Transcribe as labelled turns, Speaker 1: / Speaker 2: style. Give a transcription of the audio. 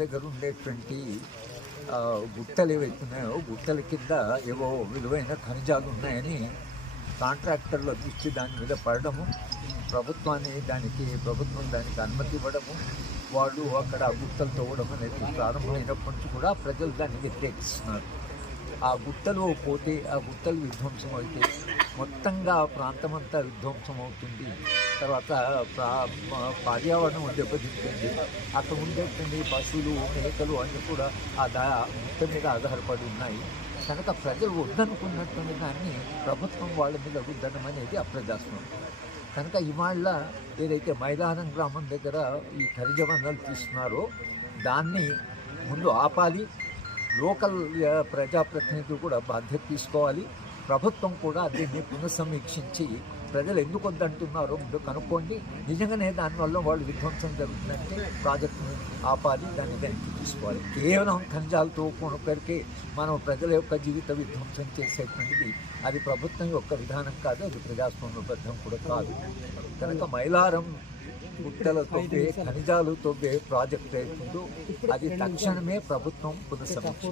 Speaker 1: దగ్గర ఉండేటువంటి గుట్టలు ఏవైతే ఉన్నాయో గుట్టల కింద ఏవో విలువైన ఖనిజాలు ఉన్నాయని కాంట్రాక్టర్లు దృష్టి దాని మీద పడడము ప్రభుత్వాన్ని దానికి ప్రభుత్వం దానికి అనుమతి ఇవ్వడము వాళ్ళు అక్కడ గుట్టలు తవ్వడం అనేది ప్రారంభమైనప్పటి నుంచి కూడా ప్రజలు దాన్ని వ్యతిరేకిస్తున్నారు. ఆ గుట్టలు పోతే ఆ గుట్టలు విధ్వంసం అయితే మొత్తంగా ప్రాంతం అంతా విధ్వంసం అవుతుంది తర్వాత పర్యావరణం దెబ్బతింటుంది. అక్కడ ఉండేటువంటి పశువులు మేకలు అన్నీ కూడా ఆ దా గుట్ట మీద ఆధారపడి ఉన్నాయి. కనుక ప్రజలు వద్దనుకున్నటువంటి దాన్ని ప్రభుత్వం వాళ్ళ మీద వద్దనం అనేది అప్రజాస్వామ్యం కనుక ఇవాళ ఏదైతే మైదానం గ్రామం దగ్గర ఈ ఖనిజ వనరులు తీస్తున్నారో దాన్ని ముందు ఆపాలి. లోకల్ ప్రజాప్రతినిధులు కూడా బాధ్యత తీసుకోవాలి. ప్రభుత్వం కూడా దీన్ని పునఃసమీక్షించి ప్రజలు ఎందుకు వద్దంటున్నారో ముందు కనుక్కోండి. నిజంగానే దానివల్ల వాళ్ళు విధ్వంసం జరుగుతుందంటే ప్రాజెక్టును ఆపాలి దాన్ని వెనక్కి తీసుకోవాలి. కేవలం ఖనిజాలతో కొనుక్కడికి మనం ప్రజల యొక్క జీవిత విధ్వంసం చేసేటువంటిది అది ప్రభుత్వం యొక్క విధానం కాదు అది ప్రజాస్వామ్యబద్ధం కూడా కాదు. కనుక మైలారం గుట్టల తొవ్వే ఖనిజాలు తొవ్వే ప్రాజెక్ట్ అవుతుందో అది తక్షణమే ప్రభుత్వం పునఃసమీక్ష